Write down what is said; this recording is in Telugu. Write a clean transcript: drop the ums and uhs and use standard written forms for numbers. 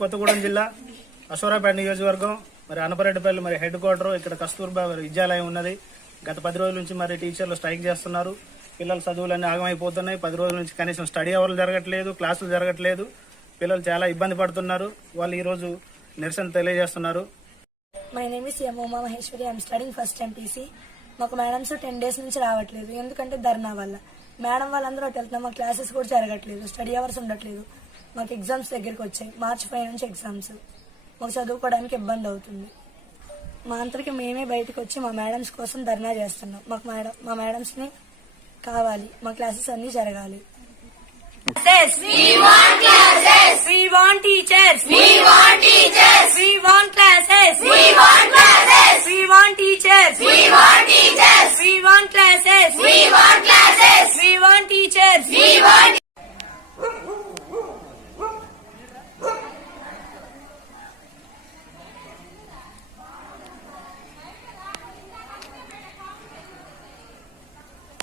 కొత్తగూడెం జిల్లా అశోరాపేట నియోజకవర్గం మరి అనపరెడ్డిపల్లి మరి హెడ్ క్వార్టర్ ఇక్కడ కస్తూర్బా విద్యాలయం ఉన్నది. గత 10 రోజుల నుంచి మరి టీచర్లు స్ట్రైక్ చేస్తున్నారు. పిల్లల చదువులన్నీ ఆగమైపోతున్నాయి. 10 రోజుల నుంచి కనీసం స్టడీ అవర్లు జరగట్లేదు, క్లాసులు జరగట్లేదు. పిల్లలు చాలా ఇబ్బంది పడుతున్నారు. వాళ్ళు ఈ రోజు నిరసన తెలియజేస్తున్నారు. My name is Uma Maheshwari. I'm studying first MPC. మాకు మేడమ్స్ 10 days నుంచి రావట్లేదు. ఎందుకంటే ధర్నా వల్ల. మేడం వాళ్ళందరూ వెళ్తున్నాం. మా క్లాసెస్ కూడా జరగట్లేదు, స్టడీ అవర్స్ ఉండట్లేదు. మాకు ఎగ్జామ్స్ దగ్గరికి వచ్చాయి. March 5 నుంచి ఎగ్జామ్స్. మాకు చదువుకోవడానికి ఇబ్బంది అవుతుంది. మా అంతరికి మేమే బయటకు వచ్చి మా మేడమ్స్ కోసం ధర్నా చేస్తున్నాం. మా మేడమ్స్ ని కావాలి, మా క్లాసెస్ అన్ని జరగాలి. We want classes. We want teachers. We want teachers. We want classes. We want classes. We want teachers. We want teachers. We want classes. We want classes. We want teachers. We want